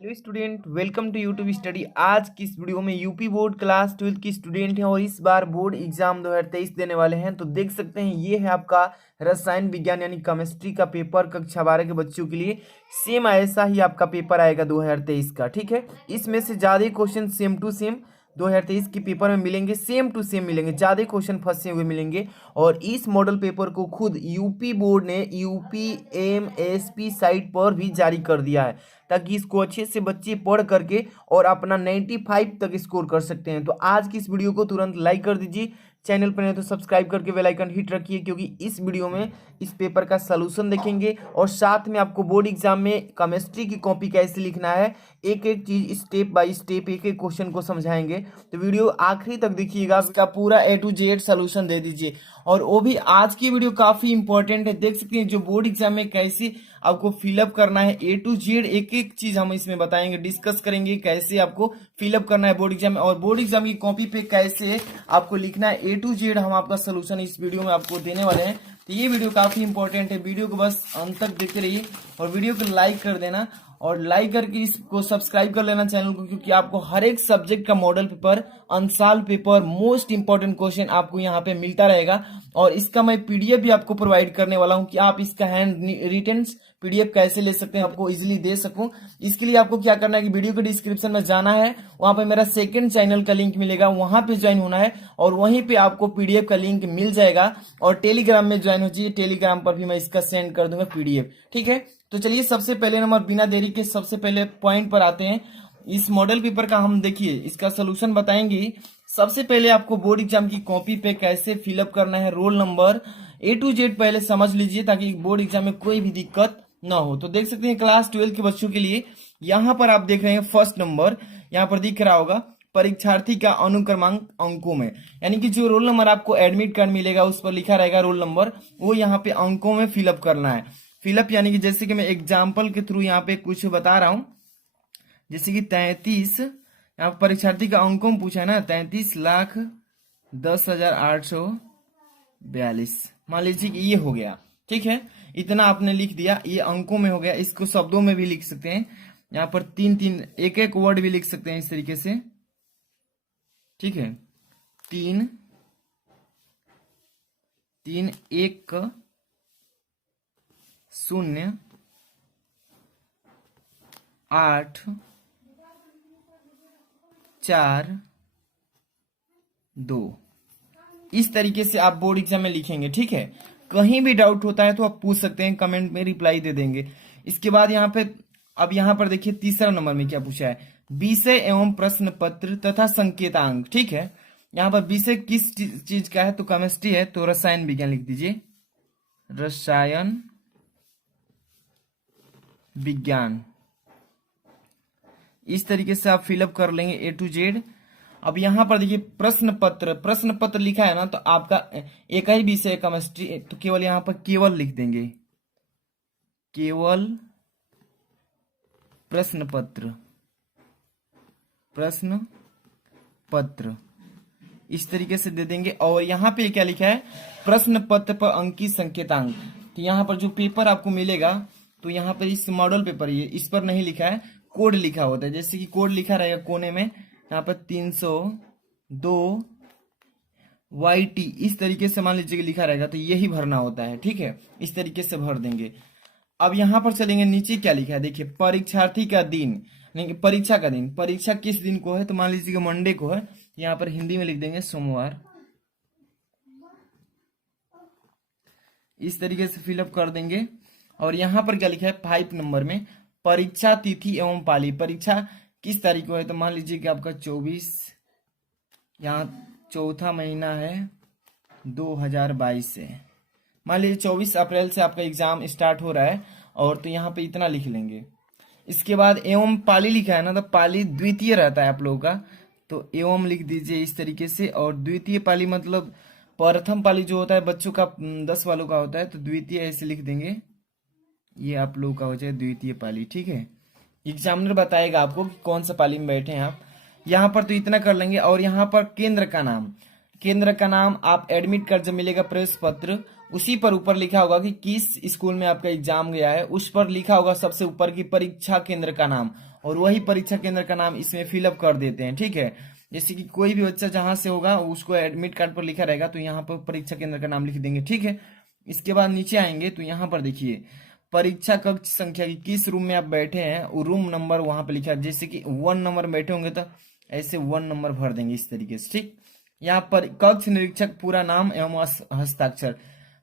Hello student, welcome to YouTube study. आज की इस वीडियो में यूपी बोर्ड क्लास 12 की स्टूडेंट हैं और इस बार बोर्ड एग्जाम 2023 देने वाले हैं। तो देख सकते हैं ये है आपका रसायन विज्ञान यानी केमिस्ट्री का पेपर कक्षा 12 के बच्चों के लिए। सेम ऐसा ही आपका पेपर आएगा 2023 का। ठीक है, इसमें से ज़्यादा क्वेश्चन सेम टू सेम 2023 के पेपर में मिलेंगे, सेम टू सेम मिलेंगे, ज़्यादा क्वेश्चन फंसे हुए मिलेंगे। और इस मॉडल पेपर को खुद यूपी बोर्ड ने UPMSP साइट पर भी जारी कर दिया है, ताकि इसको अच्छे से बच्चे पढ़ करके और अपना 95 तक स्कोर कर सकते हैं। तो आज की इस वीडियो को तुरंत लाइक कर दीजिए, चैनल पर नहीं तो सब्सक्राइब करके बेल आइकन हिट रखिए, क्योंकि इस वीडियो में इस पेपर का सलूशन देखेंगे और साथ में आपको बोर्ड एग्जाम में केमिस्ट्री की कॉपी कैसे लिखना है, एक एक चीज स्टेप बाय स्टेप एक एक क्वेश्चन को समझाएंगे। तो वीडियो आखिरी तक देखिएगा, इसका पूरा A to Z सलूशन दे दीजिए। और वो भी आज की वीडियो काफी इंपॉर्टेंट है। देख सकते हैं जो बोर्ड एग्जाम में कैसे आपको फिलअप करना है, A to Z एक एक चीज हम इसमें बताएंगे, डिस्कस करेंगे कैसे आपको फिलअप करना है बोर्ड एग्जाम में, और बोर्ड एग्जाम की कॉपी पे कैसे आपको लिखना है। A to Z हम आपका सोल्यूशन इस वीडियो में आपको देने वाले हैं। तो ये वीडियो काफी इंपॉर्टेंट है, वीडियो को बस अंत तक देखते रहिए और वीडियो को लाइक कर देना और लाइक करके इसको सब्सक्राइब कर लेना चैनल को, क्योंकि आपको हर एक सब्जेक्ट का model paper, unsolved paper, most important question आपको यहाँ पे मिलता रहेगा। और इसका मैं PDF भी आपको प्रोवाइड करने वाला हूँ कि आप इसका हैंड रिटन PDF कैसे ले सकते हैं, आपको इजीली दे सकूं। इसके लिए आपको क्या करना है कि वीडियो के डिस्क्रिप्शन में जाना है, वहां पे मेरा सेकंड चैनल का लिंक मिलेगा, वहां पे ज्वाइन होना है और वहीं पे आपको PDF का लिंक मिल जाएगा। और टेलीग्राम में ज्वाइन हो जाइए, टेलीग्राम पर भी मैं इसका सेंड कर दूंगा PDF। ठीक है, तो चलिए सबसे पहले नंबर, बिना देरी के सबसे पहले पॉइंट पर आते हैं। इस मॉडल पेपर का हम देखिए इसका सोल्यूशन बताएंगे। सबसे पहले आपको बोर्ड एग्जाम की कॉपी पे कैसे फिलअप करना है, roll number A to Z पहले समझ लीजिए, ताकि बोर्ड एग्जाम में कोई भी दिक्कत ना हो। तो देख सकते हैं क्लास 12 के बच्चों के लिए यहाँ पर आप देख रहे हैं फर्स्ट नंबर, यहाँ पर दिख रहा होगा परीक्षार्थी का अनुक्रमांक अंकों में, यानी कि जो रोल नंबर आपको एडमिट कार्ड मिलेगा उस पर लिखा रहेगा रोल नंबर, वो यहाँ पे अंकों में फिलअप करना है। फिलअप यानी कि जैसे कि मैं एग्जाम्पल के थ्रू यहाँ पे कुछ बता रहा हूँ, जैसे कि 33, यहाँ परीक्षार्थी का अंकों में पूछा है ना, 33,10,842, मान लीजिए कि ये हो गया। ठीक है, इतना आपने लिख दिया, ये अंकों में हो गया। इसको शब्दों में भी लिख सकते हैं, यहाँ पर तीन तीन एक एक वर्ड भी लिख सकते हैं इस तरीके से। ठीक है, 3 3 1 0 8 4 2, इस तरीके से आप बोर्ड एग्जाम में लिखेंगे। ठीक है, कहीं भी डाउट होता है तो आप पूछ सकते हैं, कमेंट में रिप्लाई दे देंगे। इसके बाद यहाँ पे, अब यहाँ पर देखिए तीसरा नंबर में क्या पूछा है, विषय एवं प्रश्न पत्र तथा संकेतांक। ठीक है, यहाँ पर विषय किस चीज का है, तो केमिस्ट्री है, तो रसायन विज्ञान लिख दीजिए, रसायन विज्ञान। इस तरीके से आप फिलअप कर लेंगे A to Z। अब यहाँ पर देखिए प्रश्न पत्र लिखा है ना, तो आपका एक ही विषय केमिस्ट्री, तो केवल यहाँ पर केवल लिख देंगे, केवल प्रश्न पत्र इस तरीके से दे देंगे। और यहाँ पे क्या लिखा है, प्रश्न पत्र पर अंकित संकेतांक। तो यहाँ पर जो पेपर आपको मिलेगा, तो यहाँ पर इस मॉडल पेपर, ये इस पर नहीं लिखा है, कोड लिखा होता है। जैसे कि कोड लिखा रहेगा कोने में, यहाँ पर 302 YT, इस तरीके से मान लीजिए लिखा रहेगा, तो यही भरना होता है। ठीक है, इस तरीके से भर देंगे। अब यहाँ पर चलेंगे, नीचे क्या लिखा है देखिए, परीक्षार्थी का दिन, नहीं परीक्षा का दिन, परीक्षा किस दिन को है, तो मान लीजिए कि मंडे को है, यहाँ पर हिंदी में लिख देंगे सोमवार। इस तरीके से फिलअप कर देंगे। और यहाँ पर क्या लिखा है 5 नंबर में, परीक्षा तिथि एवं पाली, परीक्षा किस तारीख को है, तो मान लीजिए कि आपका 24, यहाँ चौथा महीना है 2022 से, मान लीजिए 24 अप्रैल से आपका एग्जाम स्टार्ट हो रहा है, और तो यहाँ पे इतना लिख लेंगे। इसके बाद एवं पाली लिखा है ना, तो पाली द्वितीय रहता है आप लोगों का, तो एवं लिख दीजिए इस तरीके से। और द्वितीय पाली मतलब प्रथम पाली जो होता है बच्चों का 10 वालों का होता है, तो द्वितीय ऐसे लिख देंगे, ये आप लोगों का हो जाए द्वितीय पाली। ठीक है, एग्जामिनर बताएगा आपको कि कौन सा पाली में बैठे हैं आप। यहाँ पर तो इतना कर लेंगे। और यहाँ पर केंद्र का नाम आप एडमिट कार्ड जब मिलेगा प्रवेश पत्र, उसी पर ऊपर लिखा होगा कि किस स्कूल में आपका एग्जाम गया है, उस पर लिखा होगा सबसे ऊपर की परीक्षा केंद्र का नाम, और वही परीक्षा केंद्र का नाम इसमें फिलअप कर देते हैं। ठीक है, जैसे कि कोई भी बच्चा जहां से होगा उसको एडमिट कार्ड पर लिखा रहेगा तो यहाँ पर परीक्षा केंद्र का नाम लिख देंगे। ठीक है, इसके बाद नीचे आएंगे तो यहाँ पर देखिए परीक्षा कक्ष संख्या की किस रूम में आप बैठे हैं वो रूम नंबर वहां पे लिखा है। जैसे कि 1 नंबर में बैठे होंगे तो ऐसे 1 नंबर भर देंगे इस तरीके से। ठीक, यहाँ पर कक्ष निरीक्षक पूरा नाम एवं हस्ताक्षर,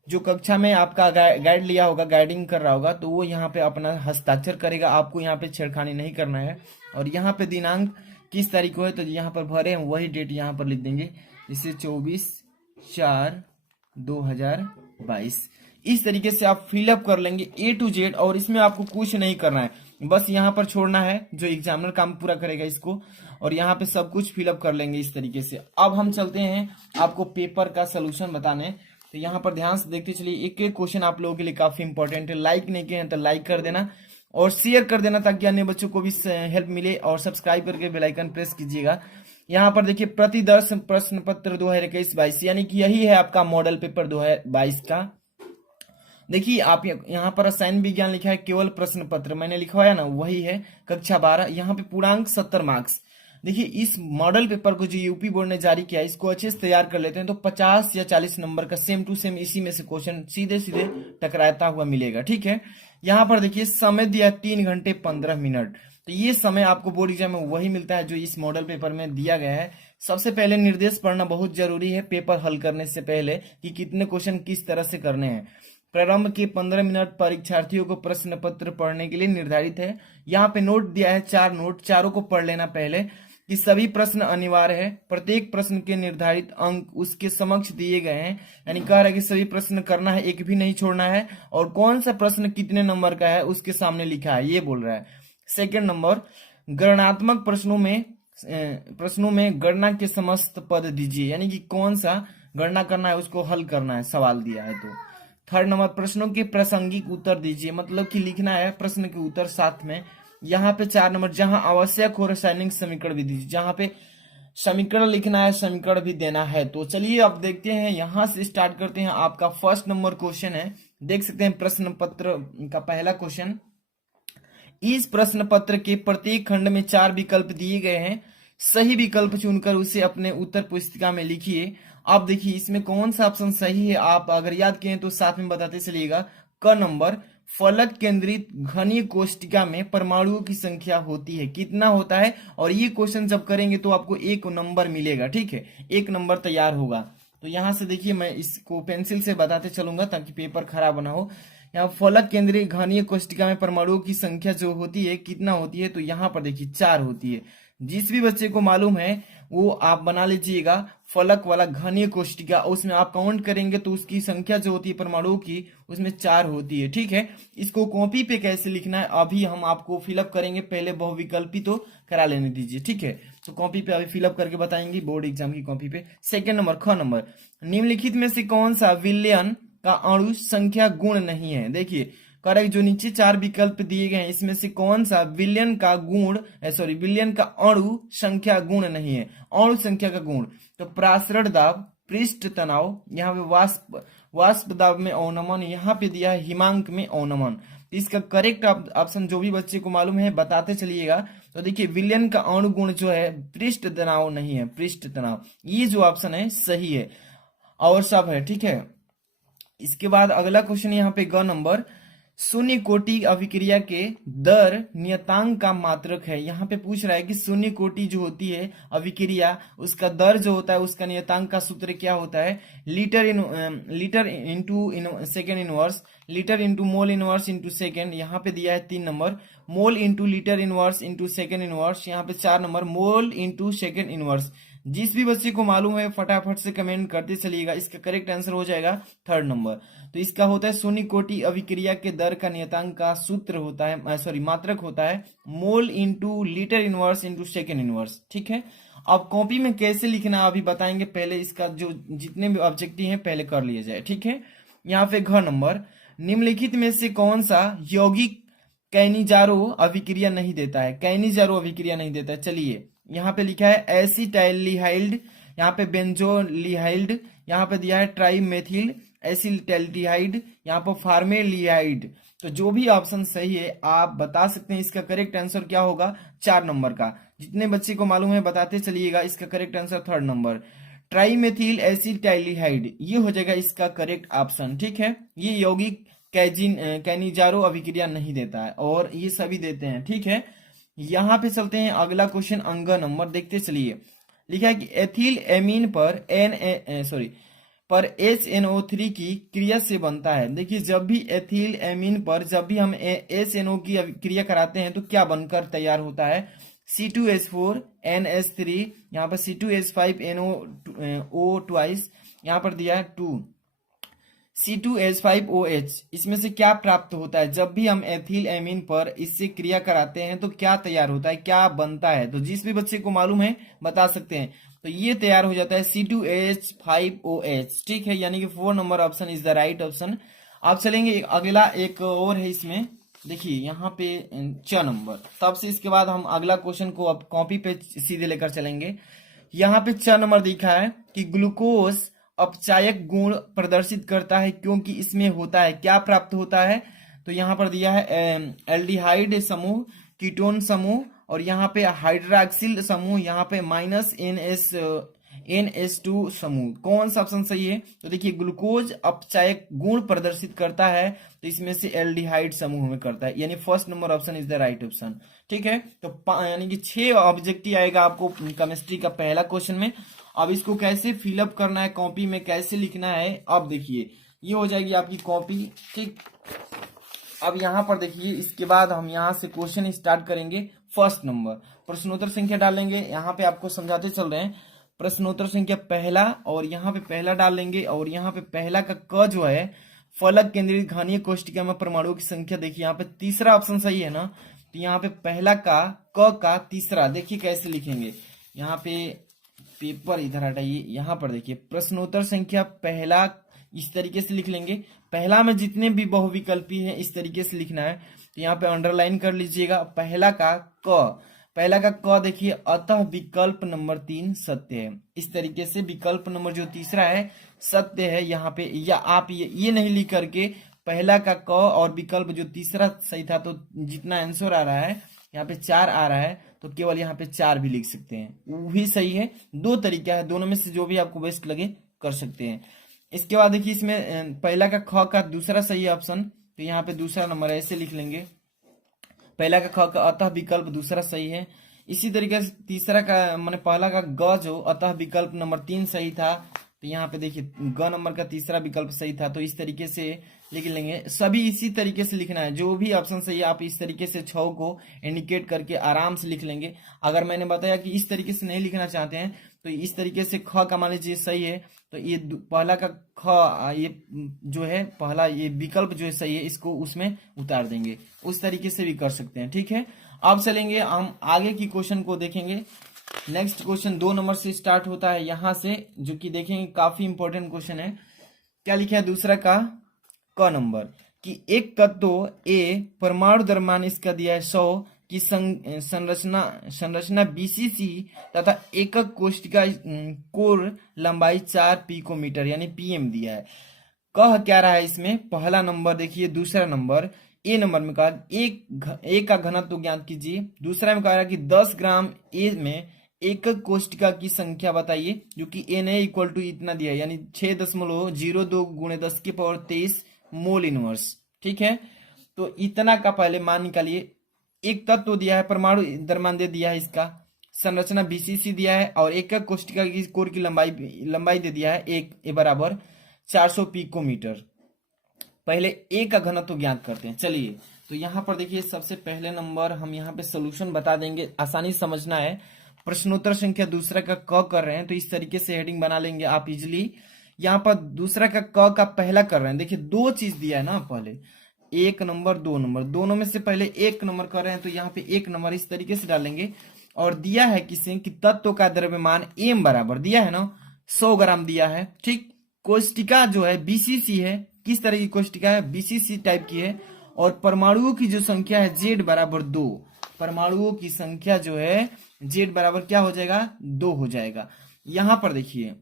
जो कक्षा में आपका गाइड लिया होगा, गाइडिंग कर रहा होगा, तो वो यहाँ पे अपना हस्ताक्षर करेगा। आपको यहाँ पे छेड़खानी नहीं करना है। और यहाँ पे दिनांक किस तारीख को है तो यहाँ पर भरे हैं वही डेट यहाँ पर लिख देंगे, जैसे 24/4/2022। इस तरीके से आप फिलअप कर लेंगे A to Z, और इसमें आपको कुछ नहीं करना है, बस यहाँ पर छोड़ना है जो एग्जामिनर काम पूरा करेगा इसको, और यहाँ पे सब कुछ फिलअप कर लेंगे इस तरीके से। अब हम चलते हैं आपको पेपर का सोल्यूशन बताने। तो यहाँ पर ध्यान से देखते चलिए, एक एक क्वेश्चन आप लोगों के लिए काफी इंपॉर्टेंट है। लाइक नहीं किए हैं तो लाइक कर देना और शेयर कर देना ताकि अन्य बच्चों को भी हेल्प मिले, और सब्सक्राइब करके बेल आइकन प्रेस कीजिएगा। यहाँ पर देखिए प्रतिदर्श प्रश्न पत्र 2021-22, यानी कि यही है आपका मॉडल पेपर 2022 का। देखिए आप यहाँ पर रसायन विज्ञान लिखा है, केवल प्रश्न पत्र मैंने लिखवाया ना वही है, कक्षा 12। यहाँ पे पूर्णांक 70 मार्क्स। देखिए इस मॉडल पेपर को जो यूपी बोर्ड ने जारी किया है इसको अच्छे से तैयार कर लेते हैं तो 50 या 40 नंबर का सेम टू सेम इसी में से क्वेश्चन सीधे सीधे टकराता हुआ मिलेगा। ठीक है, यहाँ पर देखिए समय दिया 3 घंटे 15 मिनट, तो ये समय आपको बोर्ड एग्जाम में वही मिलता है जो इस मॉडल पेपर में दिया गया है। सबसे पहले निर्देश पढ़ना बहुत जरूरी है पेपर हल करने से पहले कि कितने क्वेश्चन किस तरह से करने हैं। प्रारंभ के 15 मिनट परीक्षार्थियों को प्रश्न पत्र पढ़ने के लिए निर्धारित है। यहाँ पे नोट दिया है 4 नोट, चारों को पढ़ लेना पहले कि सभी प्रश्न अनिवार्य है, प्रत्येक प्रश्न के निर्धारित अंक उसके समक्ष दिए गए हैं, यानी कह रहा है कि सभी प्रश्न करना है, एक भी नहीं छोड़ना है, और कौन सा प्रश्न कितने नंबर का है उसके सामने लिखा है ये बोल रहा है। सेकंड नंबर, गणनात्मक प्रश्नों में गणना के समस्त पद दीजिए, यानी कि कौन सा गणना करना है उसको हल करना है, सवाल दिया है तो। थर्ड नंबर, प्रश्नों के प्रासंगिक उत्तर दीजिए, मतलब कि लिखना है प्रश्न के उत्तर साथ में। यहाँ पे 4 नंबर, जहां आवश्यक हो रासायनिक समीकरण भी दीजिए, जहां पे समीकरण लिखना है समीकरण भी देना है। तो चलिए अब देखते हैं, यहां से स्टार्ट करते हैं। आपका फर्स्ट नंबर क्वेश्चन है, देख सकते हैं प्रश्न पत्र का पहला क्वेश्चन। इस प्रश्न पत्र के प्रत्येक खंड में 4 विकल्प दिए गए हैं, सही विकल्प चुनकर उसे अपने उत्तर पुस्तिका में लिखिए। अब देखिए इसमें कौन सा ऑप्शन सही है, आप अगर याद किए तो साथ में बताते चलिएगा। क नंबर, फलक केंद्रित घनीय कोष्टिका में परमाणुओं की संख्या होती है, कितना होता है, और ये क्वेश्चन जब करेंगे तो आपको 1 नंबर मिलेगा। ठीक है, 1 नंबर तैयार होगा। तो यहां से देखिए मैं इसको पेंसिल से बताते चलूंगा ताकि पेपर खराब ना हो। यहाँ फलक केंद्रीय घनीय कोष्टिका में परमाणुओं की संख्या जो होती है कितना होती है, तो यहाँ पर देखिए 4 होती है। जिस भी बच्चे को मालूम है वो आप बना लीजिएगा फलक वाला घनीय कोष्टिका, उसमें आप काउंट करेंगे तो उसकी संख्या जो होती है परमाणुओं की उसमें 4 होती है। ठीक है, इसको कॉपी पे कैसे लिखना है अभी हम आपको फिलअप करेंगे, पहले बहुविकल्पी तो करा लेने दीजिए। ठीक है, तो कॉपी पे अभी फिलअप करके बताएंगे बोर्ड एग्जाम की कॉपी पे। सेकेंड नंबर, ख नंबर, निम्नलिखित में से कौन सा विलयन का अणु संख्या गुण नहीं है। देखिए करेक्ट, जो नीचे 4 विकल्प दिए गए हैं इसमें से कौन सा विलयन का विलयन का अणु संख्या गुण नहीं है। अणु संख्या का गुण, तो प्रासरण दाब, पृष्ठ तनाव, यहाँ पे वाष्प दाब में अवनमन, यहाँ पे दिया है हिमांक में अवनमन। इसका करेक्ट ऑप्शन जो भी बच्चे को मालूम है बताते चलिएगा। तो देखिए विलयन का अणु गुण जो है पृष्ठ तनाव नहीं है, पृष्ठ तनाव, ये जो ऑप्शन है सही है और सब है। ठीक है, इसके बाद अगला क्वेश्चन यहाँ पे ग नंबर, शून्य कोटि अभिक्रिया के दर नियतांक का मात्रक है। यहाँ पे पूछ रहा है कि शून्य कोटि जो होती है अभिक्रिया उसका दर जो होता है उसका नियतांक का सूत्र क्या होता है, litre into second inverse, litre into mole inverse into second. यहाँ पे दिया है 3 number, mole into litre inverse into second inverse. यहाँ पे 4 number, mole into second inverse. जिस भी बच्चे को मालूम है फटाफट से कमेंट करते चलिएगा, इसका करेक्ट आंसर हो जाएगा 3rd नंबर। तो इसका होता है शून्य कोटि अभिक्रिया के दर का नियतांक का सूत्र होता है मात्रक होता है mole into litre inverse into second inverse. ठीक है, अब कॉपी में कैसे लिखना अभी बताएंगे, पहले इसका जो जितने भी ऑब्जेक्टिव हैं पहले कर लिए जाए। ठीक है, यहाँ पे घ नंबर, निम्नलिखित में से कौन सा यौगिक कैनिजारो अभिक्रिया नहीं देता है, कैनिजारो अभिक्रिया नहीं देता है। चलिए यहाँ पे लिखा है एसिटाइलिहाइड, यहाँ पे बेंजोलिहाइड, यहाँ पे दिया है ट्राइमेथिल एसिटाइलिहाइड, यहाँ पे फार्मेलिहाइड। तो जो भी ऑप्शन सही है आप बता सकते हैं। इसका करेक्ट आंसर क्या होगा? 4 नंबर का। जितने बच्चे को मालूम है बताते चलिएगा। इसका करेक्ट आंसर 3rd नंबर, ट्राइमेथिल एसिटाइलहाइड, ये हो जाएगा इसका करेक्ट ऑप्शन। ठीक है, ये यौगिक कैनिजारो अभिक्रिया नहीं देता है और ये सभी देते हैं। ठीक है, यहाँ पे चलते हैं अगला क्वेश्चन, अंग नंबर देखते चलिए। लिखा है कि एथिल एमीन पर HNO3 की क्रिया से बनता है। देखिए, जब भी एथिल एमीन पर जब भी हम HNO की क्रिया कराते हैं तो क्या बनकर तैयार होता है? C2H4 NH3, यहाँ पर C2H5 NO ट्वाइस, यहाँ पर दिया है 2 C2H5OH। इसमें से क्या प्राप्त होता है? जब भी हम एथिल एमीन पर इससे क्रिया कराते हैं तो क्या तैयार होता है, क्या बनता है? तो जिस भी बच्चे को मालूम है बता सकते हैं। तो ये तैयार हो जाता है C2H5OH। ठीक है, यानी कि 4 number option is the right option. आप चलेंगे अगला, एक और है इसमें। देखिए यहाँ पे 6 नंबर, तब से इसके बाद हम अगला क्वेश्चन को अब कॉपी पे सीधे लेकर चलेंगे। यहाँ पे 6 नंबर दिखा है कि ग्लूकोज अपचायक गुण प्रदर्शित करता है क्योंकि इसमें होता है, क्या प्राप्त होता है? तो यहाँ पर दिया है एल्डिहाइड समूह, कीटोन समूह, और यहाँ पे हाइड्रॉक्सिल समूह, यहाँ पे NH2 समूह। कौन सा ऑप्शन सही है? तो देखिए, ग्लूकोज अपचायक गुण प्रदर्शित करता है तो इसमें से एल्डिहाइड समूह में करता है, यानी 1st number option is the right option. ठीक है, तो यानी कि 6 ऑब्जेक्टिव आएगा आपको केमिस्ट्री का पहला क्वेश्चन में। अब इसको कैसे फिलअप करना है, कॉपी में कैसे लिखना है, अब देखिए ये हो जाएगी आपकी कॉपी। ठीक, अब यहाँ पर देखिए, इसके बाद हम यहाँ से क्वेश्चन स्टार्ट करेंगे। 1st नंबर प्रश्नोत्तर संख्या डालेंगे, यहाँ पे आपको समझाते चल रहे हैं। प्रश्नोत्तर संख्या पहला, और यहाँ पे पहला डाल लेंगे, और यहाँ पे पहला का क जो है फलक केंद्रित घनीय कोष्ठिका में परमाणुओं की संख्या। देखिए यहाँ पे तीसरा ऑप्शन सही है ना, तो यहाँ पे पहला का क का तीसरा देखिए कैसे लिखेंगे। यहाँ पे पेपर इधर हटाइए, यहाँ पर देखिए प्रश्नोत्तर संख्या पहला इस तरीके से लिख लेंगे। पहला में जितने भी बहुविकल्पी हैं इस तरीके से लिखना है, तो यहाँ पे अंडरलाइन कर लीजिएगा। पहला का क देखिए, अतः विकल्प नंबर 3 सत्य है। इस तरीके से विकल्प नंबर जो तीसरा है सत्य है यहाँ पे, या आप ये नहीं लिख करके पहला का क और विकल्प जो तीसरा सही था, तो जितना आंसर आ रहा है यहाँ पे 4 आ रहा है, तो केवल यहाँ पे 4 भी लिख सकते हैं, वो भी सही है। 2 तरीका है, दोनों में से जो भी आपको बेस्ट लगे कर सकते हैं। इसके बाद देखिए, इसमें पहला का ख का दूसरा सही ऑप्शन, तो यहाँ पे दूसरा नंबर ऐसे लिख लेंगे। पहला का ख का अतः विकल्प दूसरा सही है। इसी तरीके से तीसरा का मैंने पहला का ग जो अतः विकल्प नंबर 3 सही था, तो यहाँ पे देखिए ग नंबर का तीसरा विकल्प सही था। तो इस तरीके से लिख लेंगे, सभी इसी तरीके से लिखना है। जो भी ऑप्शन सही है आप इस तरीके से 6 को इंडिकेट करके आराम से लिख लेंगे। अगर मैंने बताया कि इस तरीके से नहीं लिखना चाहते हैं तो इस तरीके से ख का मान लीजिए सही है, तो ये पहला का ख ये जो है पहला ये विकल्प जो है सही है, इसको उसमें उतार देंगे। उस तरीके से भी कर सकते हैं। ठीक है, अब चलेंगे हम आगे की क्वेश्चन को देखेंगे। नेक्स्ट क्वेश्चन 2 नंबर से स्टार्ट होता है यहाँ से, जो कि देखेंगे काफी इंपॉर्टेंट क्वेश्चन है। क्या लिखा है दूसरा का क नंबर कि एक तत्व ए परमाणु द्रव्यमान इसका दिया है 100 की संरचना BCC तथा एकक कोशिका कोर लंबाई 4 पिकोमीटर यानी PM दिया है। कह क्या रहा है इसमें? पहला नंबर देखिए, दूसरा नंबर ए नंबर में कहा एक का घनत्व तो ज्ञात कीजिए। दूसरा में कहा कि 10 ग्राम ए में एकक कोशिका की संख्या बताइए, जो कि Na इक्वल टू इतना दिया है, यानी 6.02 गुणे 10 की पावर 23 मोल इनवर्स। ठीक है, तो इतना का पहले मान निकालिए। एक तत्व दिया है, परमाणु द्रव्यमान दे दिया है, इसका संरचना BCC दिया है, और एकक कोशिका की कोर की लंबाई दे दिया है 1 बराबर 400 पिकोमीटर। पहले ए का घनत्व तो ज्ञात करते हैं। चलिए, तो यहाँ पर देखिए सबसे पहले नंबर हम यहाँ पे सोल्यूशन बता देंगे, आसानी समझना है। प्रश्नोत्तर संख्या दूसरा का क कर रहे हैं, तो इस तरीके से हेडिंग बना लेंगे आप इजिली। यहाँ पर दूसरा का क का पहला कर रहे हैं। देखिए 2 चीज दिया है ना, पहले 1 नंबर 2 नंबर, दोनों में से पहले 1 नंबर कर रहे हैं, तो यहाँ पे 1 नंबर इस तरीके से डालेंगे। और दिया है किसी कि तत्व का द्रव्यमान m बराबर दिया है ना 100 ग्राम दिया है। ठीक, कोष्टिका जो है BCC है, किस तरह की कोष्टिका है? BCC टाइप की है। और परमाणुओं की जो संख्या है Z बराबर 2, परमाणुओं की संख्या जो है Z बराबर क्या हो जाएगा? 2 हो जाएगा। यहां पर देखिए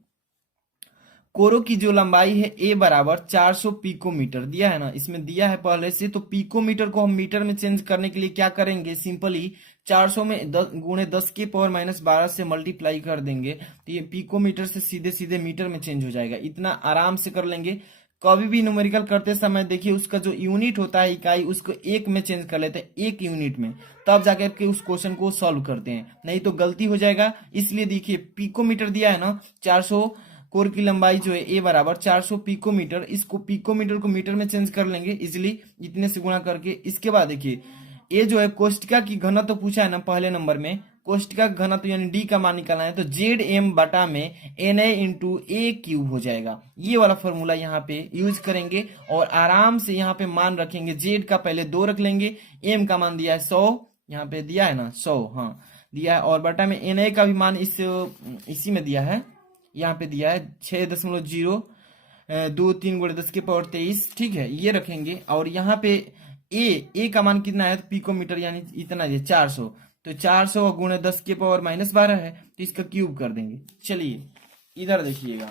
कोरों की जो लंबाई है ए बराबर 400 पिकोमीटर दिया है ना, इसमें दिया है पहले से। तो पिकोमीटर को हम मीटर में चेंज करने के लिए क्या करेंगे, सिंपली 400 में 10 गुणे 10 के पावर माइनस 12 से मल्टीप्लाई कर देंगे, तो ये पिकोमीटर से सीधे सीधे मीटर में चेंज हो जाएगा। इतना आराम से कर लेंगे। कभी भी न्यूमेरिकल करते समय देखिए उसका जो यूनिट होता है इकाई, उसको एक में चेंज कर लेते हैं, एक यूनिट में, तब जाकर के उस क्वेश्चन को सॉल्व करते हैं, नहीं तो गलती हो जाएगा। इसलिए देखिए पिकोमीटर दिया है ना 400, कोर की लंबाई जो है ए बराबर 400 पिकोमीटर, इसको पिकोमीटर को मीटर में चेंज कर लेंगे इजिली, इतने से गुणा करके। इसके बाद देखिए ये जो है कोष्टिका की घनत्व तो पूछा है ना पहले नंबर में, कोष्टिका का घनत्व यानी डी का मान निकालना है, तो जेड एम बटा में N A into A cube हो जाएगा। ये वाला फॉर्मूला यहाँ पे यूज करेंगे और आराम से यहाँ पे मान रखेंगे। जेड का पहले 2 रख लेंगे, एम का मान दिया है 100, यहाँ पे दिया है ना 100, हाँ दिया है, और बटा में एन ए का भी मान इसी में दिया है, यहाँ पे दिया है 6.023 गुणे 10 के पावर 23, ठीक है, ये रखेंगे। और यहाँ पे ए का मान कितना है, तो पिकोमीटर यानी इतना है 400, तो 400 गुणे 10 के पावर माइनस 12 है, तो इसका क्यूब कर देंगे। चलिए इधर देखिएगा,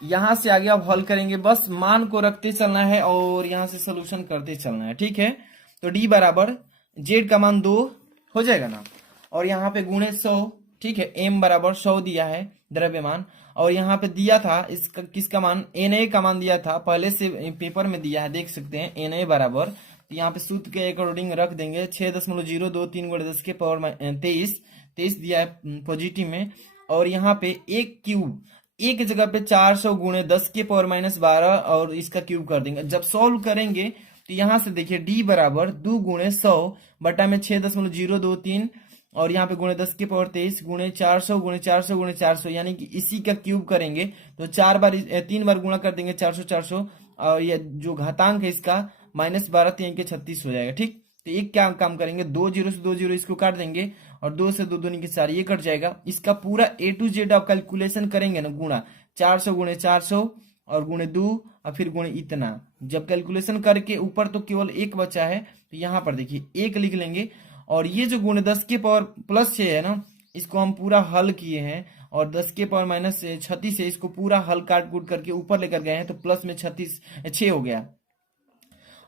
यहां से आगे अब हल करेंगे, बस मान को रखते चलना है और यहां से सोल्यूशन करते चलना है, ठीक है। तो डी बराबर जेड का मान 2 हो जाएगा ना, और यहाँ पे गुणे 100, ठीक है, एम बराबर 100 दिया है द्रव्यमान, और यहाँ पे दिया था इसका किसका मान, एन ए का मान दिया था पहले से पेपर में दिया है, देख सकते हैं एन ए बराबर, तो यहाँ पे सूत्र के अकॉर्डिंग रख देंगे 6.023 गुणे 10 के पावर 23 दिया है पॉजिटिव में, और यहाँ पे एक क्यूब, एक जगह पे 400 गुणे 10 के पावर माइनस 12 और इसका क्यूब कर देंगे। जब सॉल्व करेंगे तो यहाँ से देखिए डी बराबर 2 गुणे 100 बटा में 6.023 और यहाँ पे गुणे 10 के पावर 23 गुणे 400 गुणे 400 गुणे 400, यानी कि इसी का क्यूब करेंगे तो 3 बार गुणा कर देंगे 400 400, और ये जो घातांक है इसका माइनस 12 3 के 36 हो जाएगा, ठीक। तो एक क्या काम करेंगे, 2 जीरो से 2 जीरो इसको काट देंगे, और 2 से 2 दूनी के 4 ये कट जाएगा। इसका पूरा ए टू जेड आप कैलकुलेशन करेंगे ना, गुणा 400 गुणे 400 और गुणे 2 और फिर गुणे इतना, जब कैलकुलेशन करके ऊपर तो केवल एक बचा है, तो यहाँ पर देखिए एक लिख लेंगे, और ये जो गुणे 10 के पावर प्लस 6 है ना, इसको हम पूरा हल किए हैं, और 10 के पावर माइनस 36 है, इसको पूरा हल काट कूट करके ऊपर लेकर गए हैं, तो प्लस में 6 हो गया।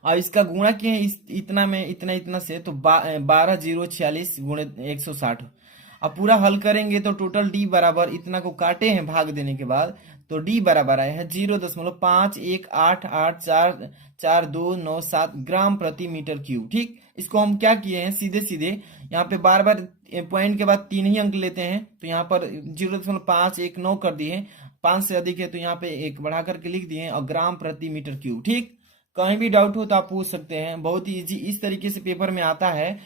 अब इसका गुणा किए हैं इतना में इतना इतना से, तो 12 0 46 गुणे 160। अब पूरा हल करेंगे तो टोटल डी बराबर, इतना को काटे हैं भाग देने के बाद, तो डी बराबर आए हैं 0.5188442997 ग्राम प्रति मीटर क्यूब, ठीक। इसको हम क्या किए हैं, सीधे सीधे यहाँ पे बार बार पॉइंट के बाद 3 ही अंक लेते हैं, तो यहाँ पर 0.519 कर दिए, 5 से अधिक है तो यहाँ पे 1 बढ़ा करके लिख दिए, और ग्राम प्रति मीटर क्यूब, ठीक। कहीं भी डाउट हो तो आप पूछ सकते हैं, बहुत ही इजी इस तरीके से पेपर में आता है।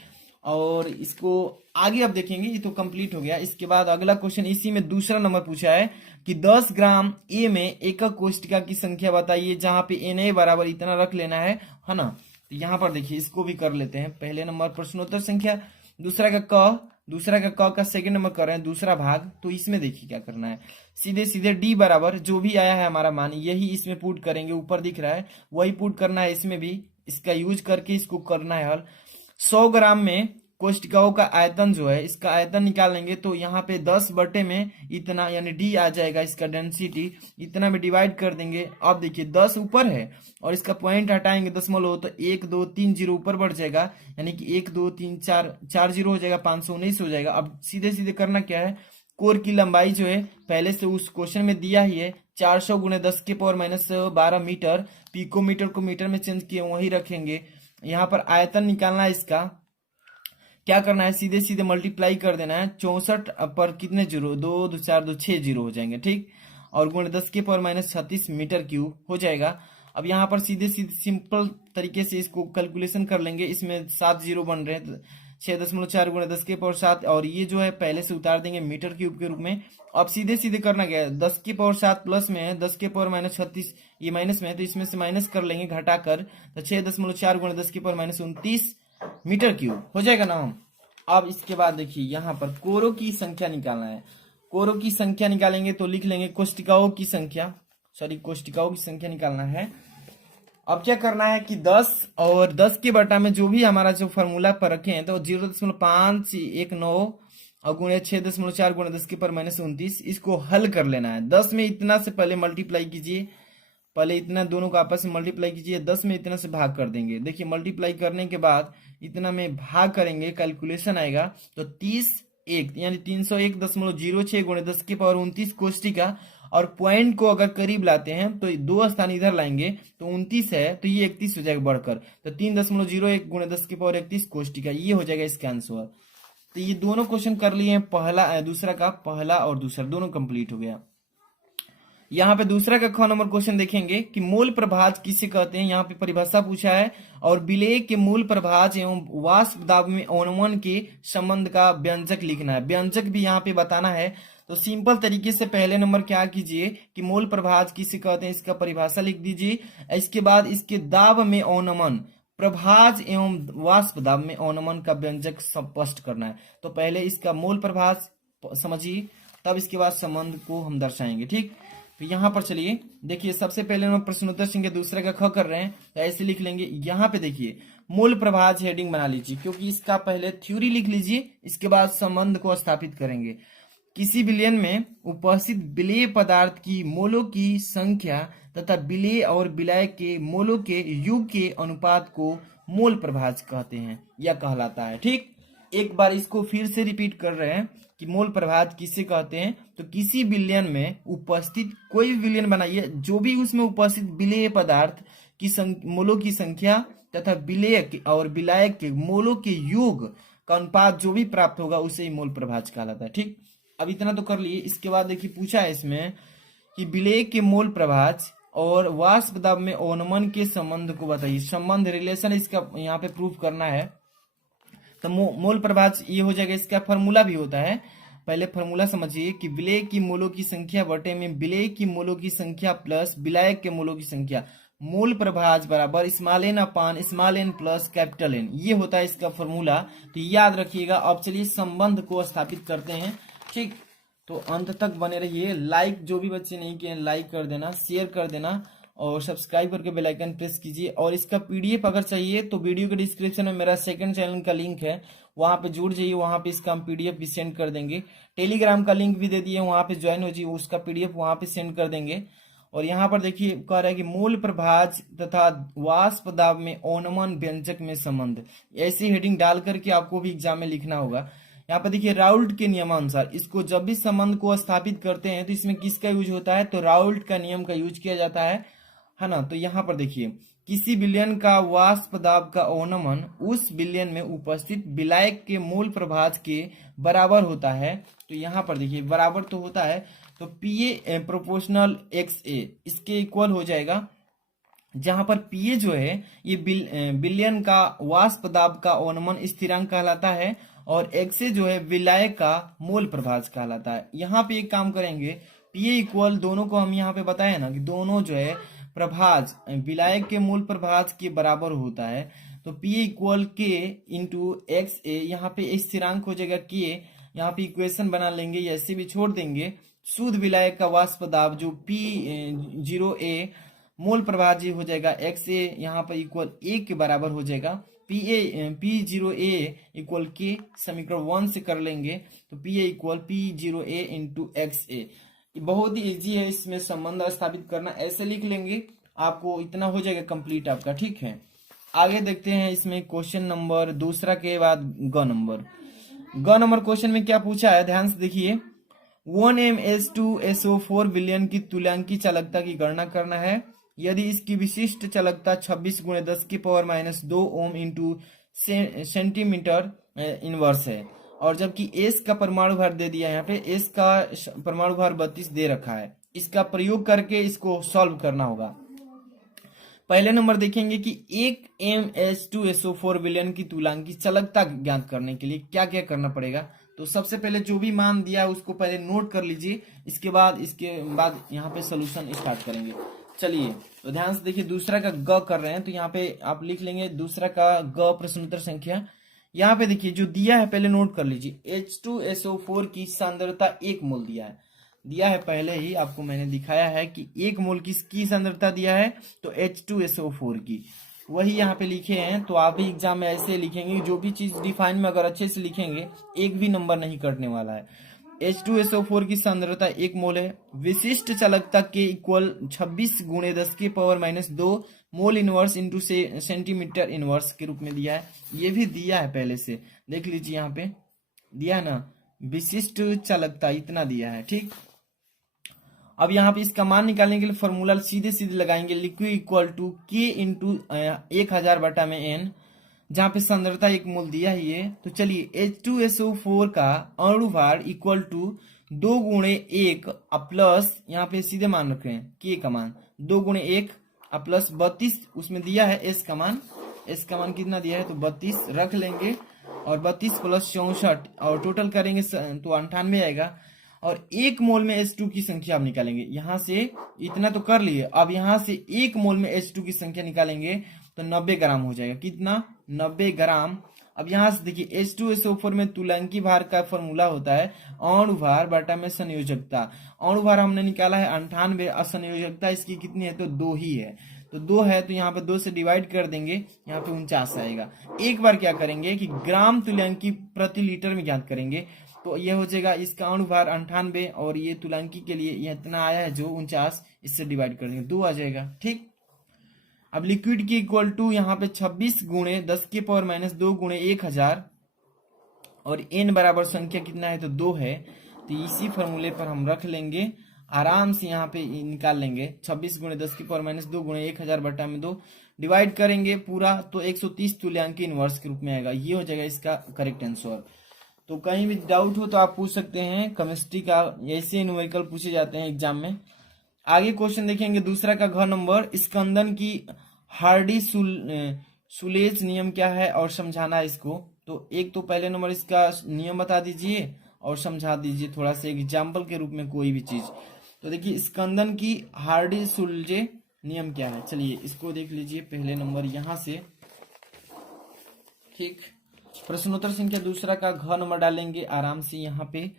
और इसको आगे अब देखेंगे, ये तो कंप्लीट हो गया। इसके बाद अगला क्वेश्चन इसी में दूसरा नंबर पूछा है कि 10 ग्राम ए में एकक कोशिका की संख्या बताइए, जहां पे एन ए बराबर इतना रख लेना है ना। तो यहाँ पर देखिए इसको भी कर लेते हैं, पहले नंबर प्रश्नोत्तर संख्या, दूसरा का सेकंड नंबर कर रहे हैं दूसरा भाग। तो इसमें देखिए क्या करना है, सीधे सीधे डी बराबर जो भी आया है हमारा मान, यही इसमें पुट करेंगे, ऊपर दिख रहा है वही पुट करना है इसमें भी, इसका यूज करके इसको करना है हल। 100 ग्राम में कोशिकाओं का आयतन जो है, इसका आयतन निकालेंगे, तो यहाँ पे 10 बटे में इतना यानी डी आ जाएगा, इसका डेंसिटी इतना में डिवाइड कर देंगे। अब देखिए 10 ऊपर है और इसका पॉइंट हटाएंगे दशमलव, तो 1 2 3 जीरो ऊपर बढ़ जाएगा, यानी कि 1 2 3 4 जीरो हो जाएगा, 519 हो जाएगा। अब सीधे सीधे करना क्या है, कोर की लंबाई जो है पहले से उस क्वेश्चन में दिया ही है 400 गुणे 10 के पावर माइनस 12 मीटर, पिकोमीटर को मीटर में चेंज किए वही रखेंगे। यहाँ पर आयतन निकालना है, इसका क्या करना है, सीधे सीधे मल्टीप्लाई कर देना है, 64 पर कितने जीरो, 2 2 4 2 6 जीरो हो जाएंगे, ठीक। और गुणे 10 के पावर माइनस 36 मीटर क्यूब हो जाएगा। अब यहाँ पर सीधे सीधे सिंपल तरीके से इसको कैलकुलेशन कर लेंगे, इसमें 7 जीरो बन रहे हैं, 6.4 गुणे 10 के पावर 7, और ये जो है पहले से उतार देंगे मीटर क्यूब के रूप में। अब सीधे सीधे करना क्या है, 10 के पावर 7 प्लस में है, 10 के पावर माइनस 36 ये माइनस में है, तो इसमें से माइनस कर लेंगे घटाकर, तो 6.4 गुणे 10 के पावर माइनस 29 मीटर क्यूब हो जाएगा ना। अब इसके बाद देखिए यहाँ पर कोरों की संख्या निकालना है, कोरों की संख्या निकालेंगे तो लिख लेंगे कोशिकाओं की संख्या निकालना है। अब क्या करना है कि 10 और 10 के बटा में जो भी हमारा जो फॉर्मूला पर रखे हैं, तो 0.519 और गुणे 6.4 गुणे 10 के पावर माइनस 29, इसको हल कर लेना है। 10 में इतना से पहले मल्टीप्लाई कीजिए, पहले इतना दोनों को आपस में मल्टीप्लाई कीजिए, 10 में इतना से भाग कर देंगे। देखिए मल्टीप्लाई करने के बाद इतना में भाग करेंगे, कैलकुलेशन आएगा तो 30 1 यानी 301.06 गुणे 10 के पावर 29 कोष्टिका, और पॉइंट को अगर करीब लाते हैं तो 2 स्थान इधर लाएंगे तो 29 है तो ये 31 हो जाएगा बढ़कर, तो 3.01 गुणे 10 के पावर 31 कोष्टिका, ये हो जाएगा इसका आंसर। तो ये दोनों क्वेश्चन कर लिए हैं, पहला दूसरा का, पहला और दूसरा दोनों कंप्लीट हो गया। यहाँ पे दूसरा का ख नंबर क्वेश्चन देखेंगे कि मूल प्रभाज किसे कहते हैं। यहाँ पे परिभाषा पूछा है और विलेय के मूल प्रभाज एवं वाष्प दाब में अवनमन के संबंध का व्यंजक लिखना है। व्यंजक भी यहाँ पे बताना है। तो सिंपल तरीके से पहले नंबर क्या कीजिए कि मूल प्रभाज किसे कहते हैं, इसका परिभाषा लिख दीजिए। इसके बाद इसके दाब में अवनमन, प्रभाज एवं वाष्प दाब में अवनमन का व्यंजक स्पष्ट करना है। तो पहले इसका मूल प्रभाज समझिए, तब इसके बाद संबंध को हम दर्शाएंगे। ठीक, तो यहाँ पर चलिए देखिए, सबसे पहले हम प्रश्नोत्तर संख्या दूसरे का ख कर रहे हैं, तो ऐसे लिख लेंगे। यहाँ पे देखिए मूल प्रभाज हेडिंग बना लीजिए, क्योंकि इसका पहले थ्योरी लिख लीजिए, इसके बाद संबंध को स्थापित करेंगे। किसी विलयन में उपस्थित विलेय पदार्थ की मोलों की संख्या तथा विलेय और विलायक के मोलों के योग के अनुपात को मोल प्रभाज कहते हैं या कहलाता है। ठीक, एक बार इसको फिर से रिपीट कर रहे हैं कि मूल प्रभाज किसे कहते हैं। तो किसी विलयन में उपस्थित, कोई भी विलयन बनाइए, जो भी उसमें उपस्थित विलेय पदार्थ की मोलों की संख्या तथा विलेय और विलायक के मोलों के योग का अनुपात जो भी प्राप्त होगा उसे ही मूल प्रभाज कहलाता है। ठीक, अब इतना तो कर लिए। इसके बाद देखिए पूछा है इसमें कि विलेय के मूल प्रभाज और वाष्प दाब में अवनमन के संबंध को बताइए। संबंध, रिलेशन इसका यहाँ पे प्रूफ करना है। तो मोल प्रभाज ये हो जाएगा, इसका फॉर्मूला भी होता है। पहले फॉर्मूला समझिए कि विलेय की मोलों की संख्या बटे में विलेय की मोलों की संख्या प्लस विलायक के मोलों की संख्या, मूल प्रभाज बराबर small n upon small n plus capital N, ये होता है इसका फॉर्मूला। तो याद रखिएगा। अब चलिए संबंध को स्थापित करते हैं। ठीक, तो अंत तक बने रहिए। लाइक जो भी बच्चे नहीं किए लाइक कर देना, शेयर कर देना और सब्सक्राइब करके बेल आइकन प्रेस कीजिए। और इसका पीडीएफ अगर चाहिए तो वीडियो के डिस्क्रिप्शन में मेरा सेकंड चैनल का लिंक है, वहां पे जुड़ जाइए, वहां पे इसका हम पीडीएफ भी सेंड कर देंगे। टेलीग्राम का लिंक भी दे दिए, वहां पे ज्वाइन हो जाइए, उसका पीडीएफ वहां पे सेंड कर देंगे। और यहाँ पर देखिए कह रहा है कि मूल प्रभाज तथा वाष्प दाब में अवनमन व्यंजक में संबंध, ऐसी हेडिंग डाल करके आपको भी एग्जाम में लिखना होगा। यहाँ पर देखिए राउल्ट के नियमानुसार इसको जब भी संबंध को स्थापित करते हैं तो इसमें किसका यूज होता है, तो राउल्ट का नियम का यूज किया जाता है ना। तो यहाँ पर देखिए किसी विलयन का वाष्प दाब का अवनमन उस विलयन में उपस्थित विलायक के मूल प्रभाज के बराबर होता है। तो यहाँ पर देखिए बराबर तो होता है, तो पीए प्रोपोर्शनल एक्स ए इसके इक्वल हो जाएगा, जहां पर पीए जो है ये विलयन का वाष्प दाब का अवनमन स्थिरांक कहलाता है और एक्स जो है विलायक का मूल प्रभाज कहलाता है। यहाँ पे एक काम करेंगे, पीए इक्वल दोनों को हम यहाँ पे बताए ना कि दोनों जो है प्रभाज विलायक के मूल प्रभाज के बराबर होता है। तो पीए इक्वल के इंटू एक्स ए, यहाँ पे स्थिरांक हो जाएगा के, यहाँ पे इक्वेशन बना लेंगे, ऐसे भी छोड़ देंगे। शुद्ध विलायक का वाष्प दाब जो P0A मूल प्रभाज हो जाएगा एक्स ए, यहाँ पर इक्वल ए के बराबर हो जाएगा। P0A इक्वल के समीकरण 1 से कर लेंगे, तो PA equal P0A into x A. बहुत ही इजी है इसमें संबंध स्थापित करना, ऐसे लिख लेंगे, आपको इतना हो जाएगा कंप्लीट आपका। ठीक है, आगे देखते हैं इसमें क्वेश्चन नंबर दूसरा के बाद ग नंबर क्वेश्चन में क्या पूछा है, ध्यान से देखिए। 1mS2SO4 विलयन की तुल्यांकी चालकता की गणना करना है यदि इसकी विशिष्ट चालकता 26 गुणे 10 की power minus 2 ohm into centimetre inverse है, और जबकि एस का परमाणु भार दे दिया, यहाँ पे एस का परमाणु भार 32 दे रखा है। इसका प्रयोग करके इसको सॉल्व करना होगा। पहले नंबर देखेंगे कि 1mS2SO4 विलयन की तुल्यांकी चालकता ज्ञात करने के लिए क्या क्या करना पड़ेगा। तो सबसे पहले जो भी मान दिया है उसको पहले नोट कर लीजिए, इसके बाद यहाँ पे सोल्यूशन स्टार्ट करेंगे। चलिए तो ध्यान से देखिए, दूसरा का ग कर रहे हैं, तो यहाँ पे आप लिख लेंगे दूसरा का ग प्रश्नोत्तर संख्या। यहाँ पे देखिए जो दिया है पहले नोट कर लीजिए। H2SO4 की सांद्रता 1 मोल दिया है पहले ही आपको मैंने दिखाया है कि 1 मोल किसकी सांद्रता दिया है, तो H2SO4 की। वही यहाँ पे लिखे हैं। तो आप भी एग्जाम में ऐसे लिखेंगे, जो भी चीज डिफाइन में अगर अच्छे से लिखेंगे एक भी नंबर नहीं कटने वाला है। H2SO4 की सांद्रता 1 मोल है। विशिष्ट चालकता के इक्वल 26 गुणे 10⁻² मोल इनवर्स इंटू से सेंटीमीटर इनवर्स के रूप में दिया है। ये भी दिया है पहले से, देख लीजिए यहाँ पे दिया है ना, विशिष्ट चालकता इतना दिया है। ठीक, अब यहाँ पे इसका मान निकालने के लिए फॉर्मूला सीधे सीधे लगाएंगे। लिक्विड इक्वल टू के इंटू 1000 बटा में एन, जहाँ पे सांद्रता 1 मोल दिया ही है। तो चलिए H2SO4 का अणु भार इक्वल टू 2 गुणे 1 प्लस, यहाँ पे सीधे मान रखे हैं के का मान 2 गुणे 1 प्लस 32, उसमें दिया है एस का मान। एस का मान कितना दिया है तो 32 रख लेंगे, और 32 प्लस 64 और टोटल करेंगे तो 98 आएगा। और 1 मोल में H2 की संख्या आप निकालेंगे। यहाँ से इतना तो कर लिए, अब यहाँ से 1 मोल में H2 की संख्या निकालेंगे तो 90 ग्राम हो जाएगा। कितना? 90 ग्राम। अब यहाँ से देखिए H2SO4 में तुलंकी भार का फॉर्मूला होता है अणु भार बटा में संयोजकता। अणु भार हमने निकाला है 98 और संयोजकता इसकी कितनी है तो 2 ही है। तो 2 है तो यहाँ पे 2 से डिवाइड कर देंगे, यहाँ पे 49 आएगा। एक बार क्या करेंगे कि ग्राम तुल्यांकी प्रति लीटर में ज्ञात करेंगे, तो ये हो जाएगा इसका अणु भार 98 और ये तुल्यांकी के लिए ये इतना आया है जो 49, इससे डिवाइड कर देंगे 2 आ जाएगा। ठीक, अब लिक्विड की इक्वल टू यहाँ पे 26 गुणे 10⁻² गुणे 1000 और n बराबर संख्या कितना है तो 2 है। तो इसी फॉर्मूले पर हम रख लेंगे, आराम से यहाँ पे निकाल लेंगे। 26 गुणे 10⁻² गुणे 1000 बटा में 2 डिवाइड करेंगे पूरा तो 130 तुल्यांकी इनवर्स के रूप में आएगा। ये हो जाएगा इसका करेक्ट आंसर। तो कहीं भी डाउट हो तो आप पूछ सकते हैं, केमिस्ट्री का ऐसे न्यूमेरिकल पूछे जाते हैं एग्जाम में। आगे क्वेश्चन देखेंगे दूसरा का घ नंबर, स्कंदन की हार्डी सुलेज नियम क्या है और समझाना है इसको। तो एक तो पहले नंबर इसका नियम बता दीजिए और समझा दीजिए थोड़ा सा एग्जाम्पल के रूप में कोई भी चीज। तो देखिए स्कंदन की हार्डी सुलजे नियम क्या है, चलिए इसको देख लीजिए पहले नंबर यहाँ से। ठीक, प्रश्नोत्तर संख्या दूसरा का घ नंबर डालेंगे आराम से यहाँ पे,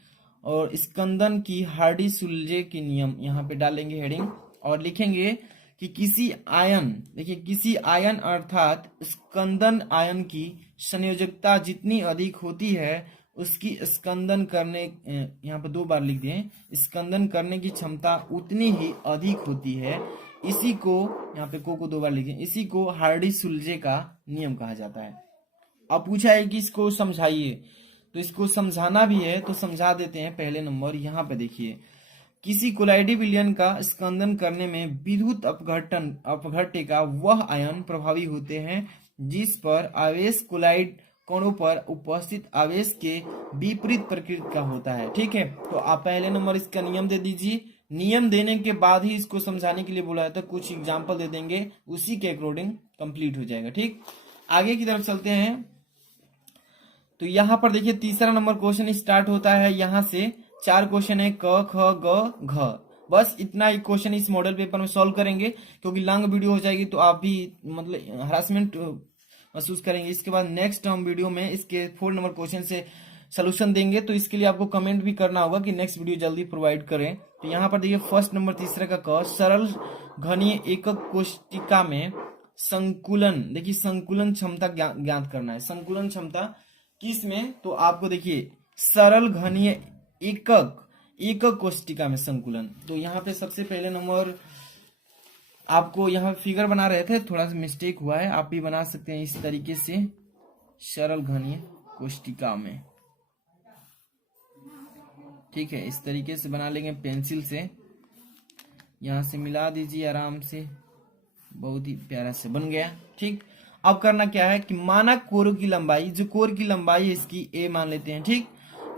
और स्कंदन की हार्डी सुलजे की नियम यहाँ पे डालेंगे हेडिंग, और लिखेंगे कि किसी आयन, देखिए किसी आयन अर्थात स्कंदन आयन की संयोजकता जितनी अधिक होती है उसकी स्कंदन करने, यहाँ पे 2 बार लिख दिए, स्कंदन करने की क्षमता उतनी ही अधिक होती है। इसी को यहाँ पे को 2 बार लिखे, इसी को हार्डी सुलजे का नियम कहा जाता है। अब पूछा है कि इसको समझाइए, तो इसको समझाना भी है तो समझा देते हैं। पहले नंबर यहाँ पे देखिए, किसी कोलाइडी विलयन का स्कंदन करने में विद्युत अपघट्य वह आयन प्रभावी होते हैं जिस पर आवेश कोलाइड कणों पर उपस्थित आवेश के विपरीत प्रकृति का होता है। ठीक है, तो आप पहले नंबर इसका नियम दे दीजिए। नियम देने के बाद ही इसको समझाने के लिए बोला है, तो कुछ एग्जाम्पल दे देंगे, उसी के अकॉर्डिंग कंप्लीट हो जाएगा। ठीक, आगे की तरफ चलते हैं। तो यहाँ पर देखिए तीसरा नंबर क्वेश्चन स्टार्ट होता है यहाँ से। 4 क्वेश्चन है, क ख ग घ, बस इतना ही क्वेश्चन इस मॉडल पेपर में सॉल्व करेंगे, क्योंकि लॉन्ग वीडियो हो जाएगी तो आप भी मतलब हरासमेंट महसूस करेंगे। इसके बाद नेक्स्ट हम वीडियो में इसके 4 नंबर क्वेश्चन से सोल्यूशन देंगे, तो इसके लिए आपको कमेंट भी करना होगा कि नेक्स्ट वीडियो जल्दी प्रोवाइड करें। तो यहाँ पर देखिए फर्स्ट नंबर तीसरा का क, सरल घनीय एकक कोष्टिका में संकुलन, देखिए संकुलन क्षमता ज्ञात करना है। संकुलन क्षमता किस में, तो आपको देखिए सरल घनीय एकक कोष्टिका में संकुलन। तो यहाँ पे सबसे पहले नंबर आपको यहाँ फिगर बना रहे थे, थोड़ा सा मिस्टेक हुआ है, आप भी बना सकते हैं इस तरीके से, सरल घनीय कोष्टिका में। ठीक है, इस तरीके से बना लेंगे पेंसिल से, यहाँ से मिला दीजिए आराम से, बहुत ही प्यारा से बन गया। ठीक, अब करना क्या है कि मानक कोर की लंबाई, जो कोर की लंबाई है इसकी a मान लेते हैं। ठीक,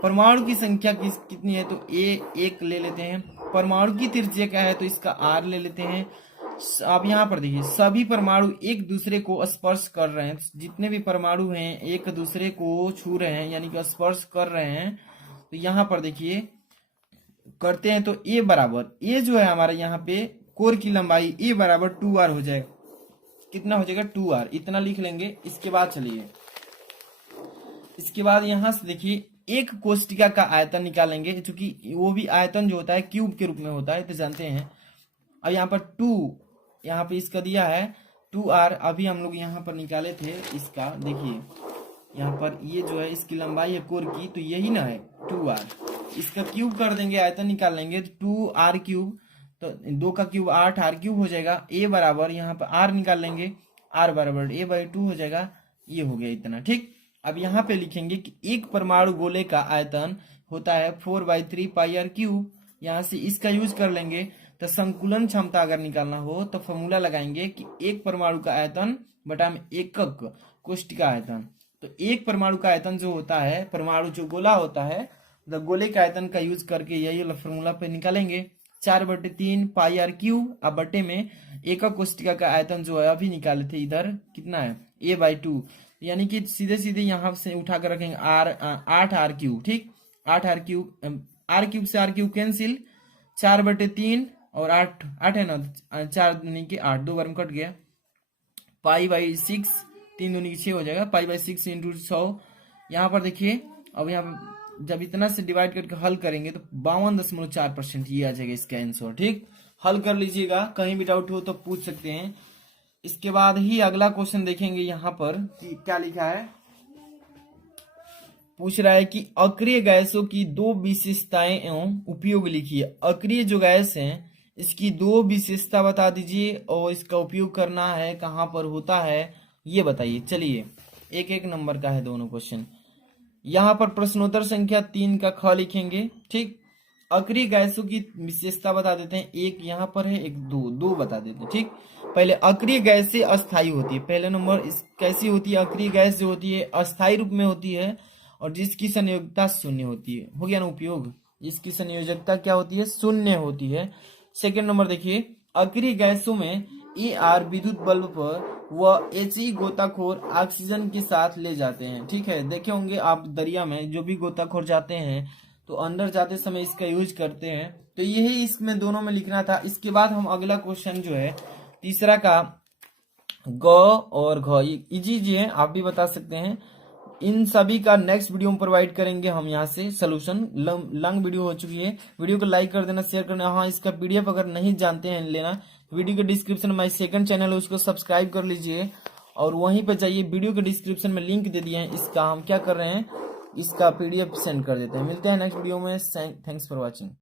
परमाणु की संख्या कितनी है तो a 1 ले लेते हैं। परमाणु की त्रिज्या क्या है तो इसका r ले लेते हैं। अब यहाँ पर देखिए सभी परमाणु एक दूसरे को स्पर्श कर रहे हैं, जितने भी परमाणु हैं एक दूसरे को छू रहे हैं यानी कि स्पर्श कर रहे हैं। तो यहाँ पर देखिए करते हैं तो a बराबर, a जो है हमारा यहाँ पे कोर की लंबाई a बराबर 2r हो जाएगा। कितना हो जाएगा 2r, इतना लिख लेंगे। इसके बाद चलिए, इसके बाद यहां से देखिए एक कोष्टिका का आयतन निकालेंगे, क्योंकि वो भी आयतन जो होता है क्यूब के रूप में होता है, तो जानते हैं। अब यहाँ पर 2, यहाँ पे इसका दिया है 2r अभी हम लोग यहाँ पर निकाले थे इसका, देखिए यहाँ पर ये जो है इसकी लंबाई है कोर की, तो यही ना है 2r, इसका क्यूब कर देंगे, आयतन निकाल लेंगे तो 2r क्यूब, तो 2 का क्यूब 8r क्यूब हो जाएगा। a बराबर यहाँ पर r निकाल लेंगे, r बराबर a/2 हो जाएगा, ये हो गया इतना। ठीक, अब यहाँ पे लिखेंगे कि एक परमाणु गोले का आयतन होता है 4/3 पाई r क्यूब। यहाँ से इसका यूज कर लेंगे, तो संकुलन क्षमता अगर निकालना हो तो फॉर्मूला लगाएंगे कि एक परमाणु का आयतन बटा में एकक कोष्ठिका आयतन। तो एक परमाणु का आयतन जो होता है, परमाणु जो गोला होता है, तो गोले के आयतन का यूज करके यही वाला फॉर्मूला पे निकालेंगे 4/3 पाई r क्यूब, अब बटे में एकक कोष्ठिका का आयतन जो है अभी निकाले थे इधर कितना है a/2, यानी कि सीधे सीधे यहाँ से उठा कर रखेंगे 8r क्यूब। ठीक, 8r क्यूब, r क्यूब से r क्यूब कैंसिल, 4/3 और 8 है ना, 4 दूनी के 8, 2 बार में कट गया, पाई/6, 3 दूनी की 6 हो जाएगा, पाई/6 इंटू 100। यहाँ पर देखिए अब यहाँ पर जब इतना से डिवाइड करके हल करेंगे तो 52.4% ये आ जाएगा इसका आंसर। ठीक, हल कर लीजिएगा, कहीं भी डाउट हो तो पूछ सकते हैं। इसके बाद ही अगला क्वेश्चन देखेंगे, यहाँ पर क्या लिखा है, पूछ रहा है कि अक्रिय गैसों की 2 विशेषताएं एवं उपयोग लिखिए। अक्रिय जो गैस है इसकी 2 विशेषता बता दीजिए और इसका उपयोग करना है, कहाँ पर होता है ये बताइए। चलिए एक एक नंबर का है दोनों क्वेश्चन। यहाँ पर प्रश्नोत्तर संख्या 3 का ख लिखेंगे। ठीक, अक्रिय गैसों की विशेषता बता देते हैं, एक यहाँ पर है, एक दो बता देते हैं। ठीक, पहले अक्रिय गैस से अस्थायी होती है, पहले नंबर इस कैसी होती है, अक्रिय गैस जो होती है अस्थायी रूप में होती है और जिसकी संयोजकता शून्य होती है। हो गया ना उपयोग, जिसकी संयोजकता क्या होती है, शून्य होती है। सेकेंड नंबर देखिए, अक्रिय गैसों में AR विद्युत बल्ब पर व HE गोताखोर ऑक्सीजन के साथ ले जाते हैं। ठीक है, देखे होंगे आप दरिया में जो भी गोताखोर जाते हैं तो अंदर जाते समय इसका यूज करते हैं, तो यही इसमें दोनों में लिखना था। इसके बाद हम अगला क्वेश्चन जो है तीसरा का ग और घ इजी जी है, आप भी बता सकते हैं। इन सभी का नेक्स्ट वीडियो में प्रोवाइड करेंगे हम यहाँ से सोल्यूशन। लंग वीडियो हो चुकी है, वीडियो को लाइक कर देना, शेयर करना। हाँ, इसका PDF अगर नहीं जानते हैं लेना, वीडियो के डिस्क्रिप्शन में माई सेकंड चैनल है, उसको सब्सक्राइब कर लीजिए और वहीं पर जाइए, वीडियो के डिस्क्रिप्शन में लिंक दे दिए हैं। इसका हम क्या कर रहे हैं, इसका PDF सेंड कर देते हैं। मिलते हैं नेक्स्ट वीडियो में, थैंक्स फॉर वॉचिंग।